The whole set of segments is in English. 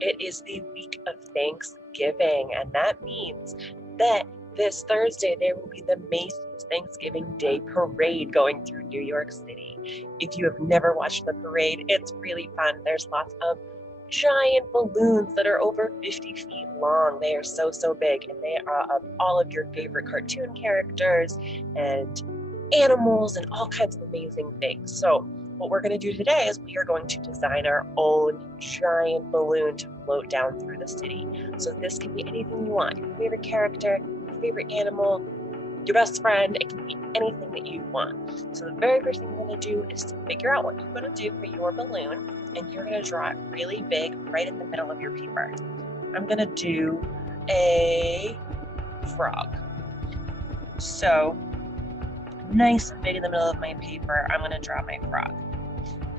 It is the week of Thanksgiving, and that means that this Thursday there will be the Macy's Thanksgiving Day Parade going through New York City. If you have never watched the parade, it's really fun. There's lots of giant balloons that are over 50 feet long. They are so big, and they are of all of your favorite cartoon characters and animals and all kinds of amazing things. So what we're going to do today is we are going to design our own giant balloon to float down through the city. So this can be anything you want, your favorite character, your favorite animal, your best friend. It can be anything that you want. So the very first thing you're going to do is to figure out what you're going to do for your balloon, and you're going to draw it really big right in the middle of your paper. I'm going to do a frog. So nice and big in the middle of my paper, I'm going to draw my frog.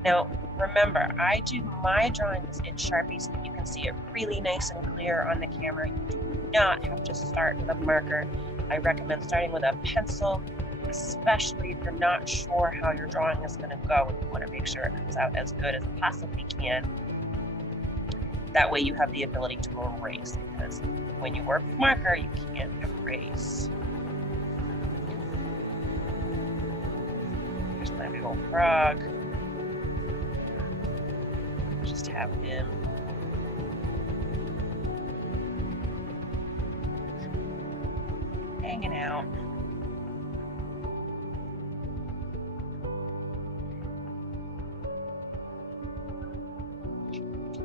Now, remember, I do my drawings in Sharpie so that you can see it really nice and clear on the camera. You do not have to start with a marker. I recommend starting with a pencil, especially if you're not sure how your drawing is going to go and you want to make sure it comes out as good as it possibly can. That way you have the ability to erase, because when you work with marker, you can't erase. Here's my big old frog. Just have him hanging out.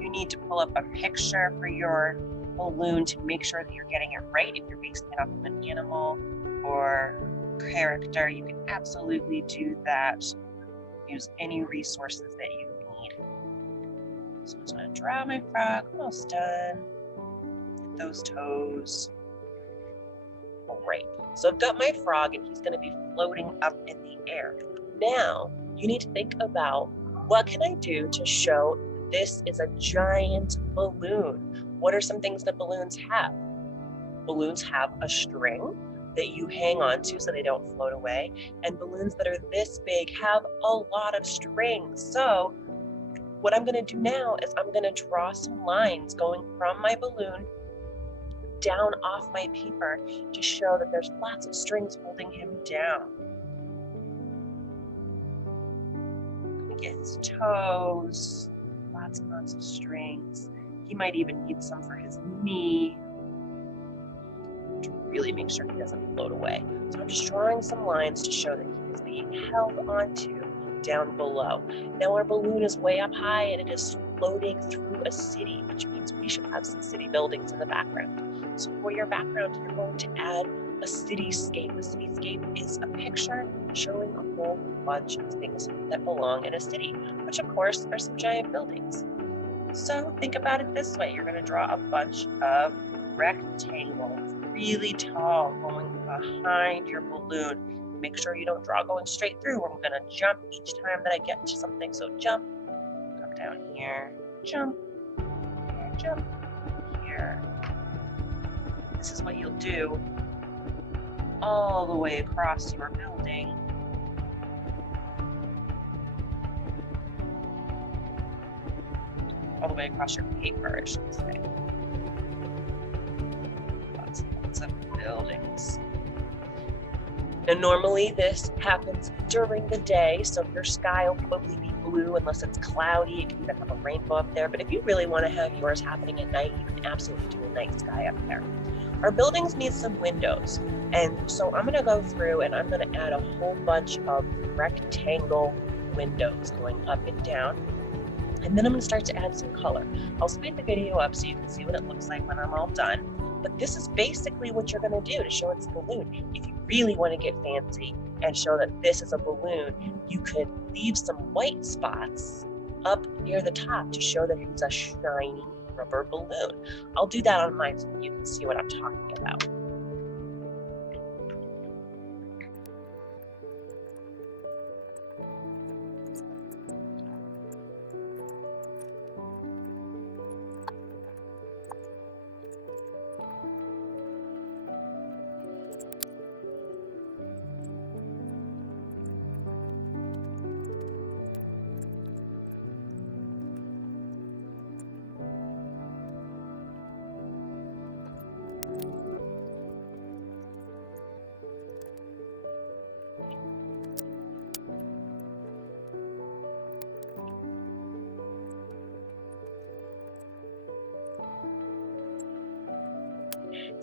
You need to pull up a picture for your balloon to make sure that you're getting it right. If you're basing it off of an animal or character, you can absolutely do that. Use any resources that you need. So I'm just going to draw my frog. Almost done. Get those toes. Great. So I've got my frog, and he's going to be floating up in the air. Now, you need to think about, what can I do to show this is a giant balloon? What are some things that balloons have? Balloons have a string that you hang on to so they don't float away. And balloons that are this big have a lot of strings. So what I'm going to do now is I'm going to draw some lines going from my balloon down off my paper to show that there's lots of strings holding him down. Get his toes, lots and lots of strings. He might even need some for his knee to really make sure he doesn't float away. So I'm just drawing some lines to show that he is being held onto down below. Now our balloon is way up high and it is floating through a city, which means we should have some city buildings in the background. So for your background, you're going to add a cityscape. A cityscape is a picture showing a whole bunch of things that belong in a city, which of course are some giant buildings. So think about it this way. You're going to draw a bunch of rectangles, really tall, going behind your balloon. Make sure you don't draw going straight through. We're going to jump each time that I get to something. So jump, come down here, jump, here, jump, here. This is what you'll do all the way across your building. All the way across your paper, I should say. Lots of buildings. Now, normally this happens during the day, so your sky will probably be blue unless it's cloudy. It can even have a rainbow up there, but if you really want to have yours happening at night, you can absolutely do a night sky up there. Our buildings need some windows, and so I'm going to go through and I'm going to add a whole bunch of rectangle windows going up and down, and then I'm going to start to add some color. I'll speed the video up so you can see what it looks like when I'm all done, but this is basically what you're going to do to show it's a balloon. If you really want to get fancy and show that this is a balloon, you could leave some white spots up near the top to show that it's a shiny rubber balloon. I'll do that on mine so you can see what I'm talking about.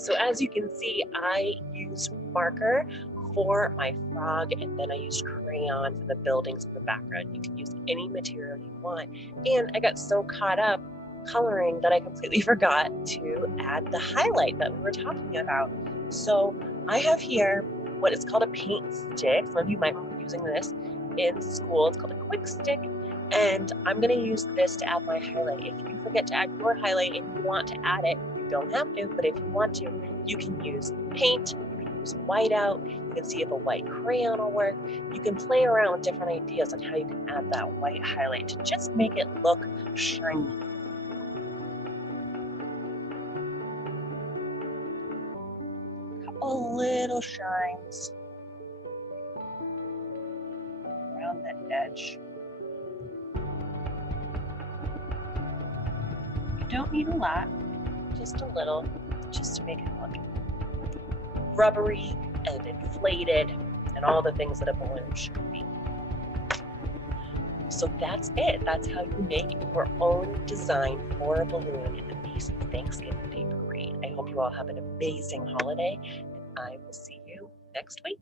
So as you can see, I used marker for my frog, and then I used crayon for the buildings in the background. You can use any material you want. And I got so caught up coloring that I completely forgot to add the highlight that we were talking about. So I have here what is called a paint stick. Some of you might remember using this in school. It's called a quick stick. And I'm going to use this to add my highlight. If you forget to add your highlight and you want to add it, you don't have to, but if you want to, you can use paint, you can use whiteout, you can see if a white crayon will work. You can play around with different ideas on how you can add that white highlight to just make it look shiny. A couple little shines around the edge. You don't need a lot, just a little, just to make it look rubbery and inflated and all the things that a balloon should be. So that's it. That's how you make your own design for a balloon in the Macy's Thanksgiving Day Parade. I hope you all have an amazing holiday, and I will see you next week.